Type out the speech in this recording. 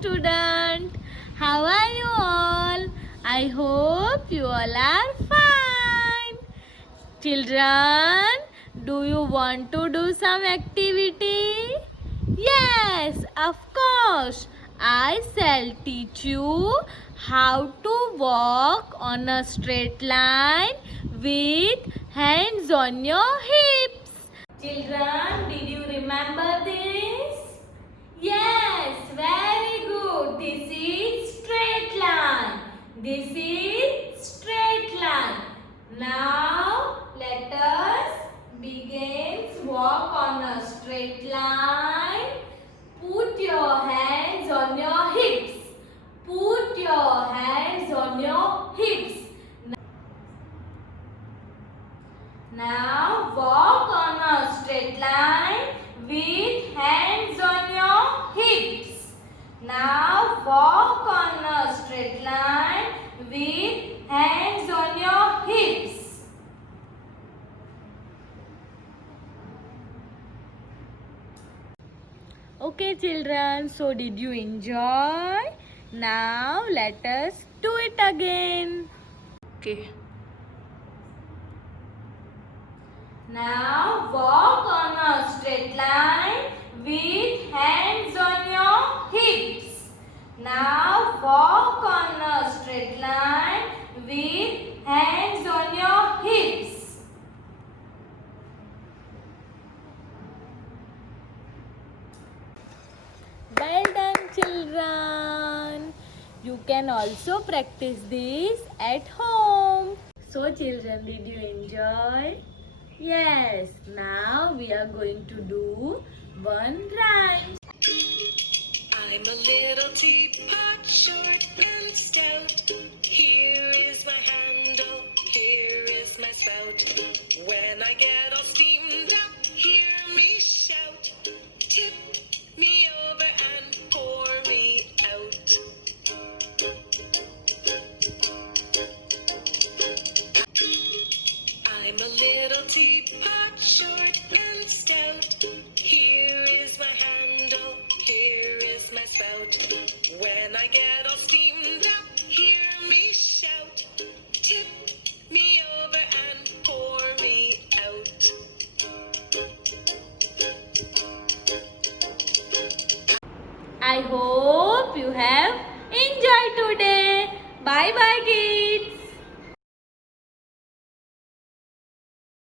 student. How are you all? I hope you all are fine. Children, do you want to do some activity? Yes, of course. I shall teach you how to walk on a straight line with hands on your hips. Children, did you remember this? Yes, very good. This is straight line. This is straight line. Now, let us begin walk on a straight line. Put your hands on your hips. Put your hands on your hips. Now walk on a straight line with hands on your hips. Now walk on a straight line with hands on your hips. Okay children, so did you enjoy? Now let us do it again. Okay. Now walk on a straight line with hands on your hips. Now walk on a straight line with hands on your hips. Well done children. You can also practice this at home. So children, did you enjoy? Yes, now we are going to do one rhyme. I'm a little teapot, short and stout. Here is my handle, here is my spout. When I get all steamed up, hear me shout. Tip me over and pour me out. I'm a little teapot, short and stout. Here is my handle, here is my spout. When I get all steamed up, hear me shout. Tip me over and pour me out. I hope you have enjoyed today. Bye bye kids.